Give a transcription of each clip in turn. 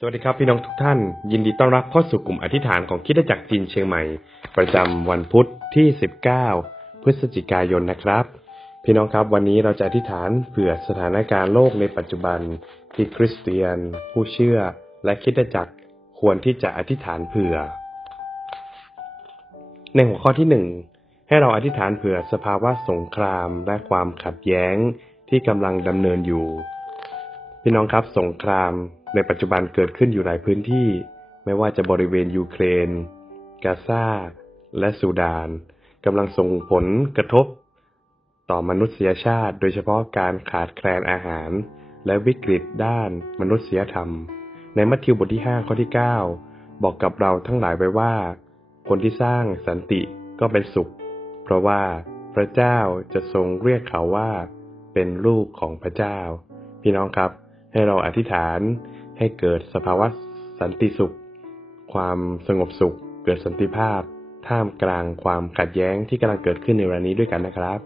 สวัสดีครับพี่น้องทุกท่าน ยินดีต้อนรับเข้าสู่กลุ่มอธิษฐานของคิดจักรจีนเชียงใหม่ ประจำวันพุธที่ 19 พฤศจิกายนนะครับ พี่น้องครับวันนี้เราจะอธิษฐานเผื่อสถานการณ์โลกในปัจจุบันที่คริสเตียน ผู้เชื่อ และคิดจักรควรที่จะอธิษฐานเผื่อ ในหัวข้อที่หนึ่งให้เราอธิษฐานเผื่อสภาวะสงครามและความขัดแย้งที่กำลังดำเนินอยู่ พี่น้องครับสงคราม ในปัจจุบันเกิดขึ้นอยู่หลายพื้นที่ ไม่ว่าจะบริเวณยูเครน กาซา และซูดานกำลังส่งผลกระทบ ต่อมนุษยชาติ โดยเฉพาะการขาดแคลนอาหาร และวิกฤตด้านมนุษยธรรม ในมัทธิวบทที่ 5 ข้อที่ 9 บอกกับเราทั้งหลายไว้ว่า คนที่สร้างสันติก็เป็นสุข เพราะว่าพระเจ้าจะทรงเรียกเขาว่า เป็นลูกของพระเจ้า พี่น้องครับ ให้เราอธิษฐาน ให้เกิดสภาวะสันติสุข ความสงบสุข เกิดสันติภาพ ท่ามกลางความขัดแย้งที่กำลังเกิดขึ้นในเวลานี้ด้วยกันนะครับ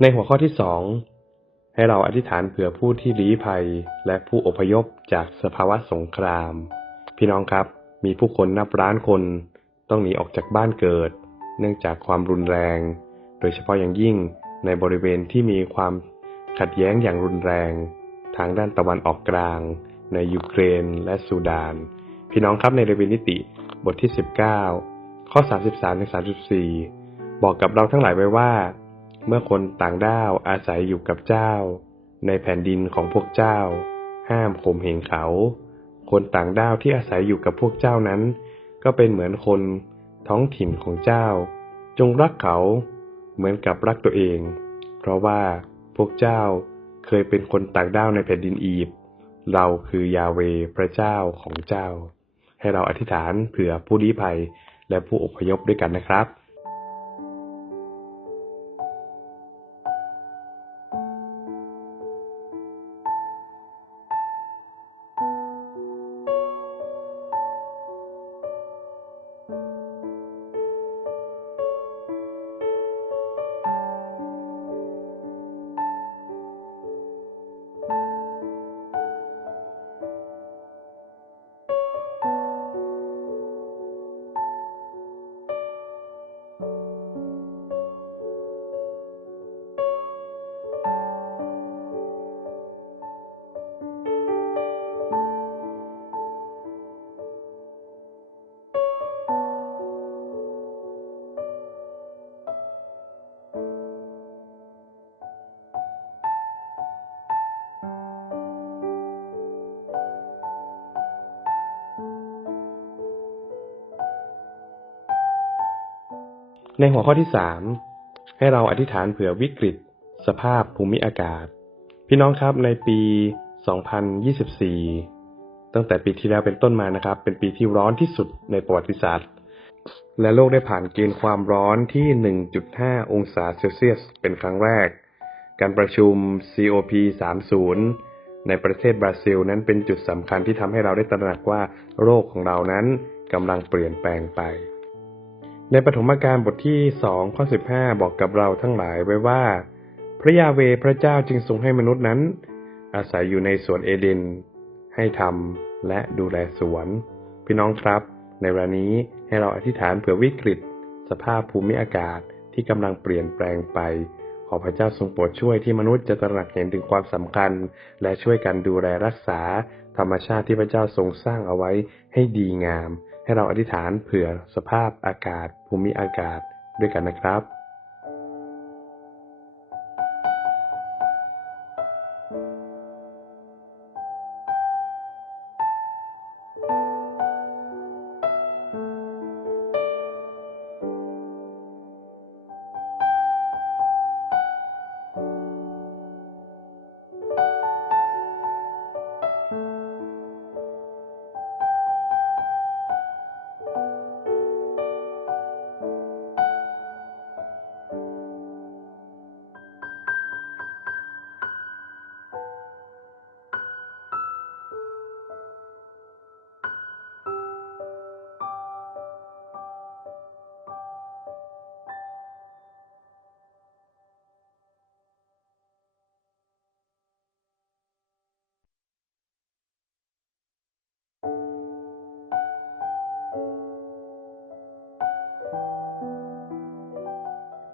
ในหัวข้อที่สองให้เราอธิษฐานเผื่อผู้ที่ลี้ภัยและผู้อพยพจากสภาวะสงคราม พี่น้องครับ มีผู้คนนับล้านคนต้องหนีออกจากบ้านเกิด เนื่องจากความรุนแรง โดยเฉพาะอย่างยิ่งในบริเวณที่มีความขัดแย้งอย่างรุนแรง ทางด้านตะวันออกกลาง ในยูเครนและซูดาน พี่น้องครับในเรเวนิติบทที่ 19 ข้อ 33-34 บอกกับเราทั้งหลายไว้ว่า เมื่อคนต่างด้าวอาศัยอยู่กับเจ้า ในแผ่นดินของพวกเจ้า ห้ามข่มเหงเขา คนต่างด้าวที่อาศัยอยู่กับพวกเจ้านั้น ก็เป็นเหมือนคนท้องถิ่นของเจ้า จงรักเขาเหมือนกับรักตัวเอง เพราะว่าพวกเจ้าเคยเป็นคนต่างด้าวในแผ่นดินอียิปต์เราคือยาเวพระเจ้าของเจ้า ให้เราอธิษฐานเผื่อผู้ลี้ภัยและผู้อพยพด้วยกันนะครับ ในหัวข้อที่สามให้เราอธิษฐานเผื่อวิกฤต สภาพภูมิอากาศ พี่น้องครับในปี 2024 ตั้งแต่ปีที่แล้วเป็นต้นมานะครับ เป็นปีที่ร้อนที่สุดในประวัติศาสตร์ และโลกได้ผ่านเกณฑ์ความร้อนที่ 1.5 องศาเซลเซียส เป็นครั้งแรก การประชุม COP 30ในประเทศบราซิลนั้นเป็นจุดสำคัญที่ทำให้เราได้ตระหนักว่าโลกของเรานั้นกำลังเปลี่ยนแปลงไป ในปฐมกาลบทที่2ข้อ15บอกกับเราทั้งหลายไว้ว่า พระยาเวพระเจ้าจึงทรงให้มนุษย์นั้น อาศัยอยู่ในสวนเอเดน ให้ทำและดูแลสวน พี่น้องครับ ในเวลานี้ให้เราอธิษฐานเผื่อวิกฤต สภาพภูมิอากาศที่กำลังเปลี่ยนแปลงไป ขอพระเจ้าทรงโปรดช่วยที่มนุษย์จะตระหนักเห็นถึงความสำคัญ และช่วยกันดูแลรักษา ธรรมชาติที่พระเจ้าทรงสร้างเอาไว้ให้ดีงาม ให้เราอธิษฐานเผื่อสภาพอากาศภูมิอากาศด้วยกันนะครับ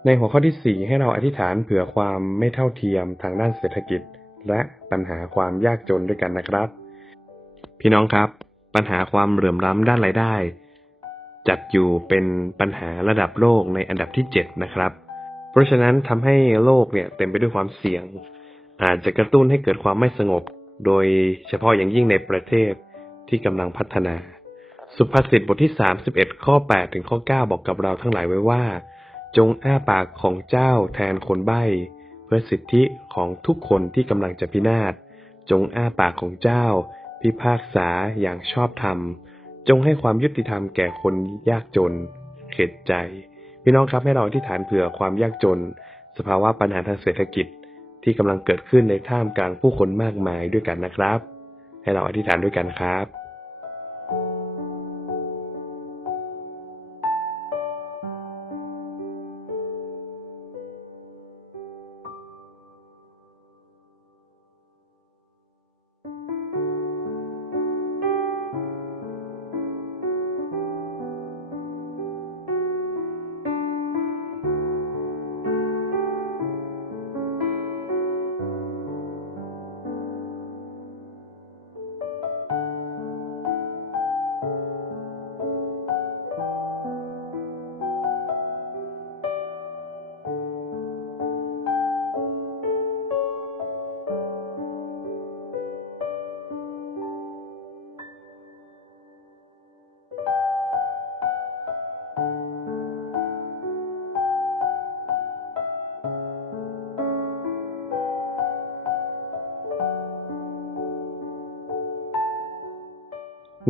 ในหัวข้อที่ 4 ให้เราอธิษฐานเผื่อความไม่เท่าเทียมทางด้านเศรษฐกิจ และปัญหาความยากจนด้วยกันนะครับ พี่น้องครับ ปัญหาความเหลื่อมล้ำด้านรายได้ จัดอยู่เป็นปัญหาระดับโลกในอันดับที่ 7 นะครับ เพราะฉะนั้นทำให้โลกเนี่ยเต็มไปด้วยความเสี่ยง อาจจะกระตุ้นให้เกิดความไม่สงบ โดยเฉพาะอย่างยิ่งในประเทศที่กำลังพัฒนา สุภาษิตบทที่ 31 ข้อ 8 ถึงข้อ 9 บอกกับเราทั้งหลายไว้ว่า จงอ้าปากของเจ้าแทนคนใบ้เพื่อสิทธิของทุกคนที่กำลังจะพินาศ จงอ้าปากของเจ้า พิพากษาอย่างชอบธรรม จงให้ความยุติธรรมแก่คนยากจน เข็ดใจ พี่น้องครับให้เราอธิฐานเผื่อความยากจน สภาวะปัญหาทางเศรษฐกิจที่กำลังเกิดขึ้นในท่ามกลางผู้คนมากมายด้วยกันนะครับ ให้เราอธิษฐานด้วยกันครับ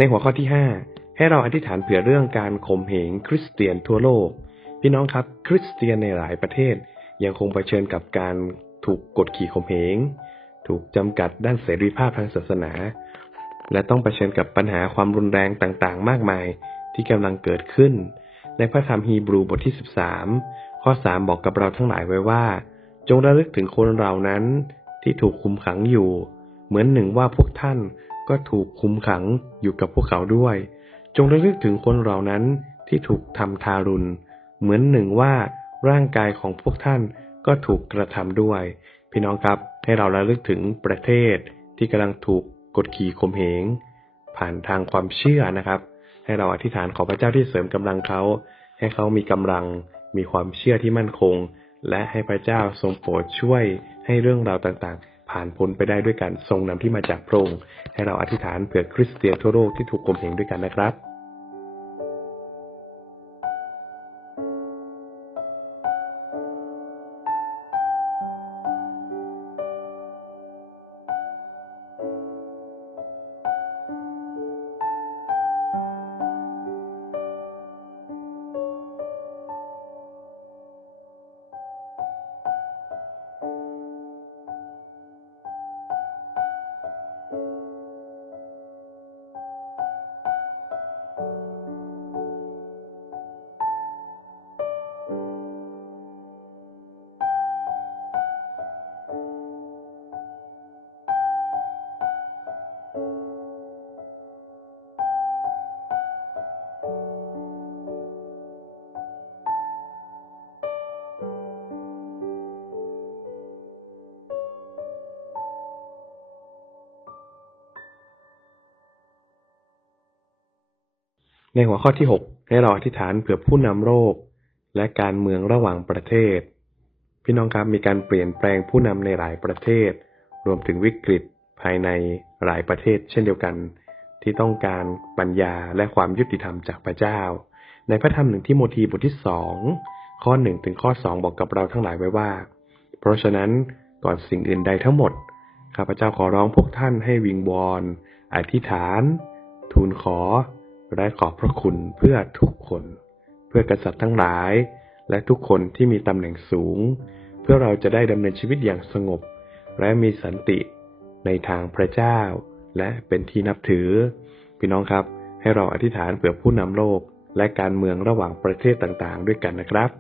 ในหัวข้อที่ 5 ให้เราอธิษฐานเผื่อเรื่องการข่มเหงคริสเตียนทั่วโลก พี่น้องครับ คริสเตียนในหลายประเทศ ยังคงเผชิญกับการถูกกดขี่ข่มเหง ถูกจำกัดด้านเสรีภาพทางศาสนา และต้องเผชิญกับปัญหาความรุนแรงต่างๆ มากมายที่กำลังเกิดขึ้น ในพระธรรมฮีบรูบทที่ 13 ข้อ 3 บอกกับเราทั้งหลายไว้ว่า จงระลึกถึงคนเรานั้นที่ถูกคุมขังอยู่ เหมือนหนึ่งว่าพวกท่าน ก็ถูกคุมขังอยู่กับพวกเขาด้วย จงระลึกถึงคนเหล่านั้นที่ถูกทำทารุณ เหมือนหนึ่งว่าร่างกายของพวกท่านก็ถูกกระทำด้วย พี่น้องครับให้เราระลึกถึงประเทศที่กำลังถูกกดขี่ข่มเหง ผ่านทางความเชื่อนะครับ ให้เราอธิษฐานขอพระเจ้าที่เสริมกำลังเขา ให้เขามีกำลังมีความเชื่อที่มั่นคง และให้พระเจ้าทรงโปรดช่วยให้เรื่องราวต่างๆ ผ่านพ้นไปได้ด้วยการทรงนำที่มาจากพระองค์ให้เราอธิษฐานเผื่อคริสเตียนทั่วโลกที่ถูกข่มเหงด้วยกันนะครับ ในหัวข้อที่ 6 ให้เราอธิษฐานเผื่อผู้นำโลกและการเมืองระหว่างประเทศ พี่น้องครับมีการเปลี่ยนแปลงผู้นำในหลายประเทศ รวมถึงวิกฤตภายในหลายประเทศ เช่นเดียวกัน ที่ต้องการปัญญาและความยุติธรรมจากพระเจ้า ในพระธรรมหนึ่งที่โมธีบทที่สองข้อหนึ่งถึงข้อสองบอกกับเราทั้งหลายไว้ว่า เพราะฉะนั้นก่อนสิ่งอื่นใดทั้งหมดข้าพเจ้าขอร้องพวกท่านให้วิงวอน อธิษฐาน ทูลขอ และขอบพระคุณเพื่อทุกคน เพื่อกษัตริย์ทั้งหลาย และทุกคนที่มีตำแหน่งสูง เพื่อเราจะได้ดำเนินชีวิตอย่างสงบ และมีสันติในทางพระเจ้า และเป็นที่นับถือ พี่น้องครับ ให้เราอธิษฐานเผื่อผู้นำโลก และการเมืองระหว่างประเทศต่างๆ ด้วยกันนะครับ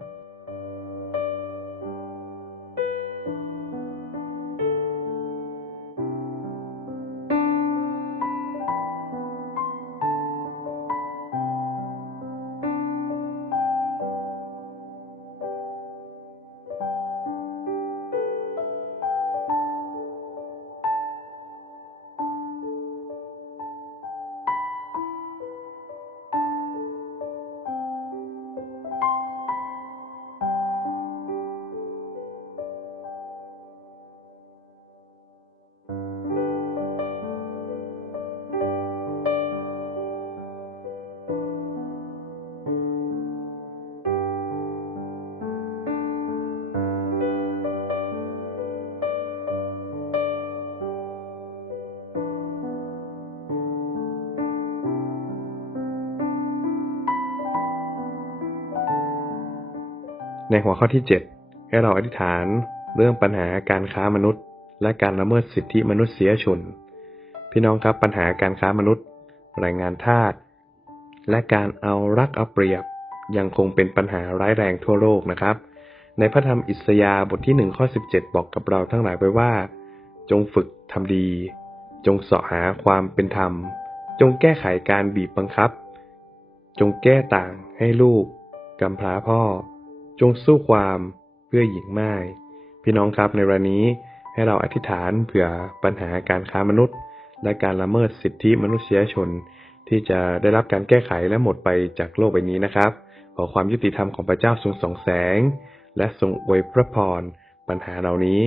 ในหัวข้อที่ 7 ให้เราอธิษฐานเรื่องปัญหาการค้ามนุษย์ และการละเมิดสิทธิมนุษยชน พี่น้องครับปัญหาการค้ามนุษย์แรงงานทาสและการเอารักเอาเปรียบ ยังคงเป็นปัญหาร้ายแรงทั่วโลกนะครับ ในพระธรรมอิสยาห์บทที่1ข้อ17 บอกกับเราทั้งหลายไว้ว่า จงฝึกทำดี จงเสาะหาความเป็นธรรม จงแก้ไขการบีบบังคับ จงแก้ต่างให้ลูกกำพร้าพ่อ จงสู้ความเพื่อหญิงไม้พี่น้องครับในวันนี้ให้เราอธิษฐานเผื่อปัญหาการค้ามนุษย์ และการละเมิดสิทธิมนุษยชน ที่จะได้รับการแก้ไขและหมดไปจากโลกใบนี้นะครับ ขอความยุติธรรมของพระเจ้าทรงส่องแสง และทรงอวยพระพรปัญหาเหล่านี้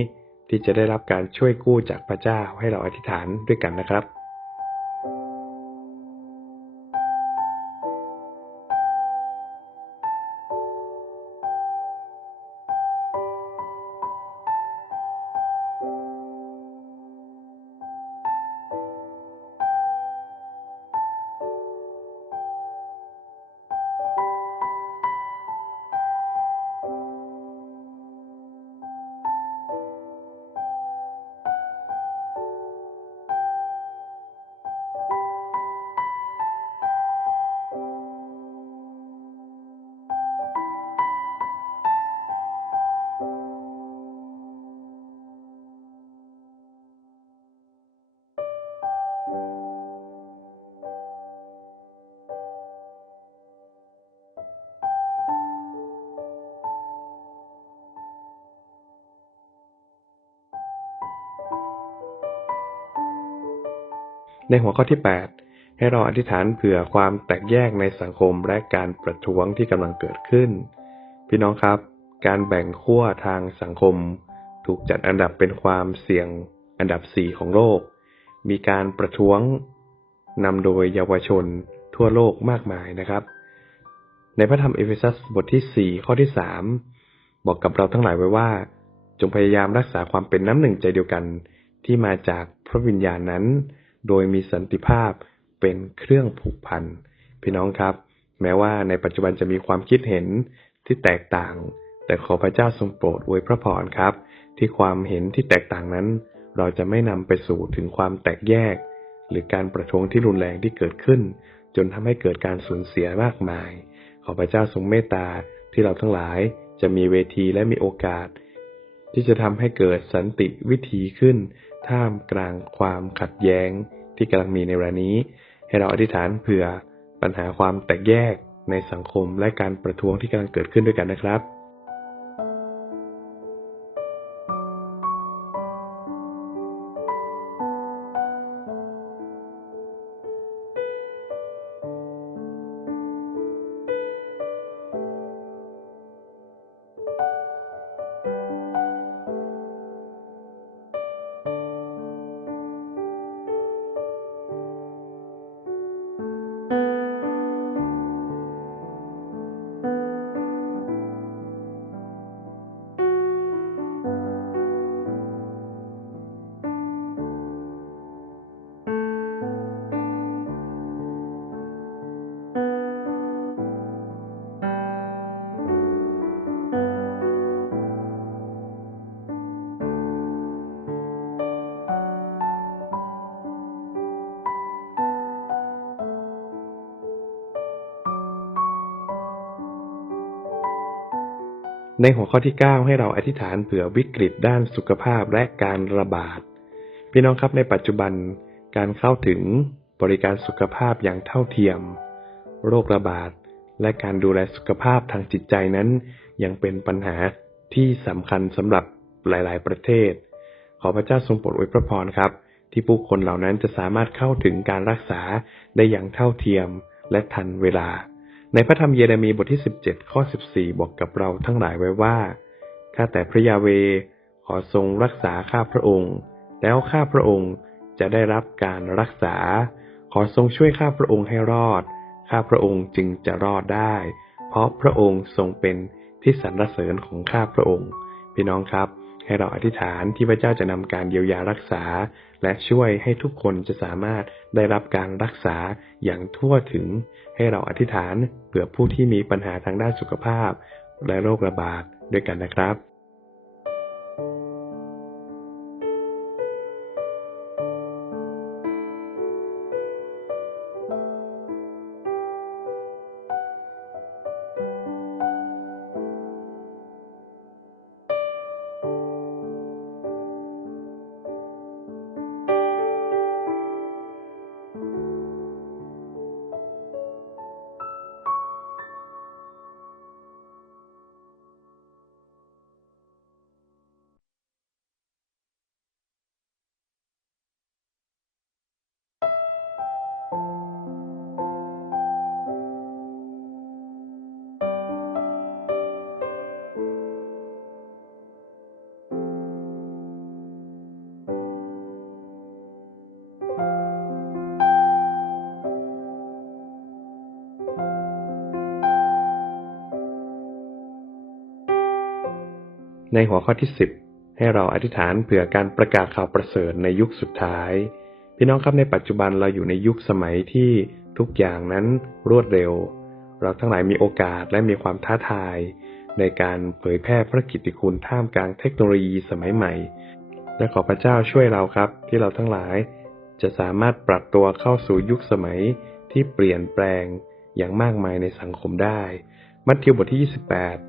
ที่จะได้รับการช่วยกู้จากพระเจ้าให้เราอธิษฐานด้วยกันนะครับ ในหัวข้อที่ 8 ให้เราอธิษฐานเผื่อความแตกแยกในสังคมและการประท้วงที่กำลังเกิดขึ้น พี่น้องครับ การแบ่งขั้วทางสังคม ถูกจัดอันดับเป็นความเสี่ยงอันดับ 4 ของโลก มีการประท้วงนำโดยเยาวชนทั่วโลกมากมายนะครับ ในพระธรรมเอเฟซัสบทที่ 4 ข้อที่ 3 บอกกับเราทั้งหลายไว้ว่า จงพยายามรักษาความเป็นน้ำหนึ่งใจเดียวกันที่มาจากพระวิญญาณนั้น โดยมีสันติภาพเป็นเครื่องผูกพัน พี่น้องครับ แม้ว่าในปัจจุบันจะมีความคิดเห็นที่แตกต่าง แต่ขอพระเจ้าทรงโปรดอวยพระพรครับ ที่ความเห็นที่แตกต่างนั้น เราจะไม่นำไปสู่ถึงความแตกแยก หรือการประท้วงที่รุนแรงที่เกิดขึ้น จนทำให้เกิดการสูญเสียมากมาย ขอพระเจ้าทรงเมตตาที่เราทั้งหลายจะมีเวทีและมีโอกาส ที่จะทำให้เกิดสันติวิธีขึ้น ท่ามกลางความขัดแย้ง ที่กำลังมีในเวลานี้ ให้เราอธิษฐานเผื่อปัญหาความแตกแยกในสังคมและการประท้วงที่กำลังเกิดขึ้นด้วยกันนะครับ ในหัวข้อที่ 9 ให้เราอธิษฐานเผื่อวิกฤตด้านสุขภาพและการระบาด พี่น้องครับในปัจจุบันการเข้าถึงบริการสุขภาพอย่างเท่าเทียม โรคระบาด และการดูแลสุขภาพทางจิตใจนั้น ยังเป็นปัญหาที่สำคัญสำหรับหลาย ๆ ประเทศ ขอพระเจ้าทรงโปรดอวยพระพรครับ ที่ผู้คนเหล่านั้นจะสามารถเข้าถึงการรักษาได้อย่างเท่าเทียมและทันเวลา ในพระธรรมเยเรมีบทที่ 17 ข้อ 14 บอกกับเราทั้งหลายไว้ว่า ข้าแต่พระยาเว ขอทรงรักษาข้าพระองค์ แล้วข้าพระองค์จะได้รับการรักษา ขอทรงช่วยข้าพระองค์ให้รอด ข้าพระองค์จึงจะรอดได้ เพราะพระองค์ทรงเป็นที่สรรเสริญของข้าพระองค์ พี่น้องครับ ให้เราอธิษฐานที่พระเจ้าจะนำการเยียวยารักษา และช่วยให้ทุกคนจะสามารถได้รับการรักษาอย่างทั่วถึง ให้เราอธิษฐานเผื่อผู้ที่มีปัญหาทางด้านสุขภาพ และโรคระบาดด้วยกันนะครับ ในหัวข้อที่ 10 ให้เราอธิษฐานเผื่อการประกาศข่าวประเสริฐในยุคสุดท้าย พี่น้องครับในปัจจุบันเราอยู่ในยุคสมัยที่ทุกอย่างนั้นรวดเร็ว เราทั้งหลายมีโอกาสและมีความท้าทาย ในการเผยแพร่พระกิตติคุณท่ามกลางเทคโนโลยีสมัยใหม่ และขอพระเจ้าช่วยเราครับ ที่เราทั้งหลาย จะสามารถปรับตัวเข้าสู่ยุคสมัยที่เปลี่ยนแปลงอย่างมากมายในสังคมได้ มัทธิวบทที่ 28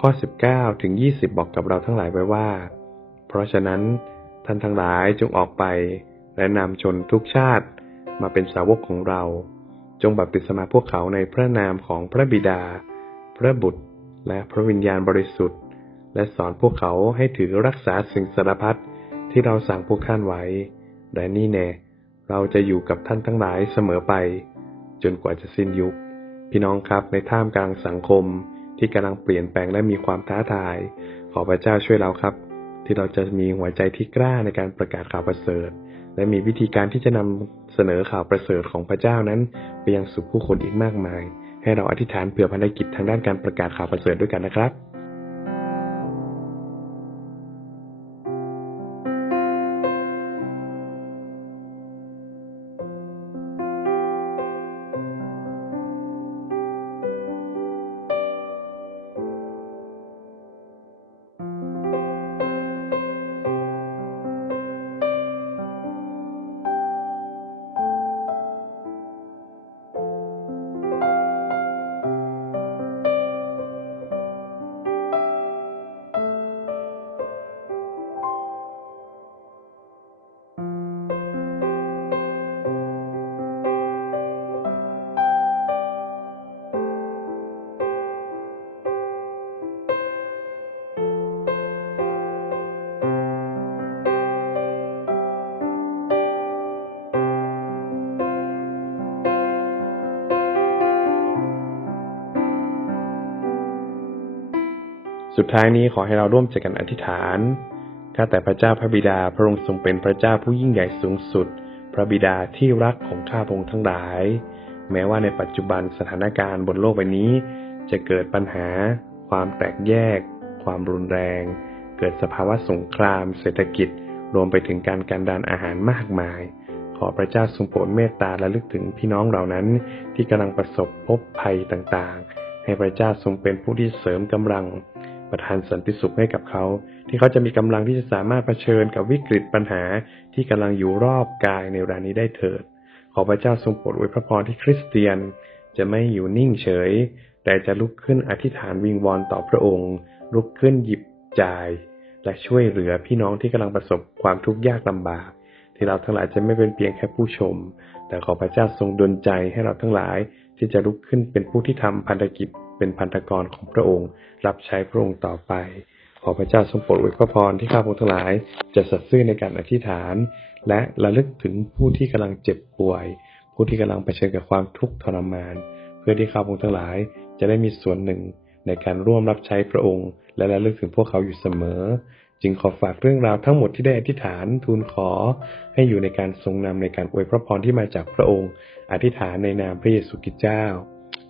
ข้อ 19 ถึง 20 บอกกับเราทั้งหลายไว้ว่า เพราะฉะนั้นท่านทั้งหลายจงออกไป และนำชนทุกชาติมาเป็นสาวกของเรา จงบัพติศมาพวกเขาในพระนามของพระบิดา พระบุตร และพระวิญญาณบริสุทธิ์ และสอนพวกเขาให้ถือรักษาสิ่งสารพัดที่เราสั่งพวกท่านไว้ และนี่แน่เราจะอยู่กับท่านทั้งหลายเสมอไป จนกว่าจะสิ้นยุค พี่น้องครับในท่ามกลางสังคม ที่กำลังเปลี่ยนแปลงและมีความท้าทาย ขอพระเจ้าช่วยเราครับ ที่เราจะมีหัวใจที่กล้าในการประกาศข่าวประเสริฐ และมีวิธีการที่จะนำเสนอข่าวประเสริฐของพระเจ้านั้น ไปยังสู่ผู้คนอีกมากมาย ให้เราอธิษฐานเผื่อภารกิจทางด้านการประกาศข่าวประเสริฐด้วยกันนะครับ สุดท้ายนี้ขอให้เราร่วมใจกันอธิษฐาน ข้าแต่พระเจ้าพระบิดาพระองค์ทรงเป็นพระเจ้าผู้ยิ่งใหญ่สูงสุด พระบิดาที่รักของข้าพงค์ทั้งหลาย แม้ว่าในปัจจุบันสถานการณ์บนโลกใบนี้ จะเกิดปัญหา ความแตกแยก ความรุนแรง เกิดสภาวะสงคราม เศรษฐกิจ รวมไปถึงการการดานอาหารมากมาย ขอพระเจ้าทรงโปรดเมตตาและลึกถึงพี่น้องเหล่านั้น ที่กำลังประสบพบภัยต่างๆ ให้พระเจ้าทรงเป็นผู้ที่เสริมกำลัง ประทานสันติสุขให้กับเขา ที่เขาจะมีกำลังที่จะสามารถเผชิญกับวิกฤตปัญหาที่กำลังอยู่รอบกายในเวลานี้ได้เถิด ขอพระเจ้าทรงโปรดอวยพระพรที่คริสเตียน จะไม่อยู่นิ่งเฉย แต่จะลุกขึ้นอธิษฐานวิงวอนต่อพระองค์ ลุกขึ้นหยิบจ่าย และช่วยเหลือพี่น้องที่กำลังประสบความทุกข์ยากลำบาก ที่เราทั้งหลายจะไม่เป็นเพียงแค่ผู้ชม แต่ขอพระเจ้าทรงดลใจให้เราทั้งหลายที่จะลุกขึ้นเป็นผู้ที่ทำพันธกิจ เป็นพันธกรของพระองค์ รับใช้พระองค์ต่อไป ขอพระเจ้าทรงโปรดอวยพรที่ข้าพงทั้งหลาย จะสัตย์ซื่อในการอธิษฐาน และระลึกถึงผู้ที่กำลังเจ็บป่วย ผู้ที่กำลังเผชิญกับความทุกข์ทรมาน เพื่อที่ข้าพงทั้งหลายจะได้มีส่วนหนึ่งในการร่วมรับใช้พระองค์ และระลึกถึงพวกเขาอยู่เสมอ จึงขอฝากเรื่องราวทั้งหมดที่ได้อธิษฐานทูลขอ ให้อยู่ในการทรงนำในการอวยพระพรที่มาจากพระองค์ อธิษฐานในนามพระเยซูคริสต์เจ้า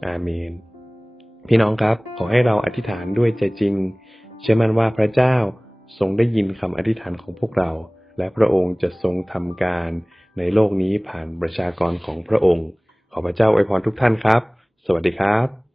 อาเมน พี่น้องครับ ขอให้เราอธิษฐานด้วยใจจริง เชื่อมั่นว่าพระเจ้าทรงได้ยินคำอธิษฐานของพวกเรา และพระองค์จะทรงทำการในโลกนี้ผ่านประชากรของพระองค์ ขอพระเจ้าอวยพรทุกท่านครับ สวัสดีครับ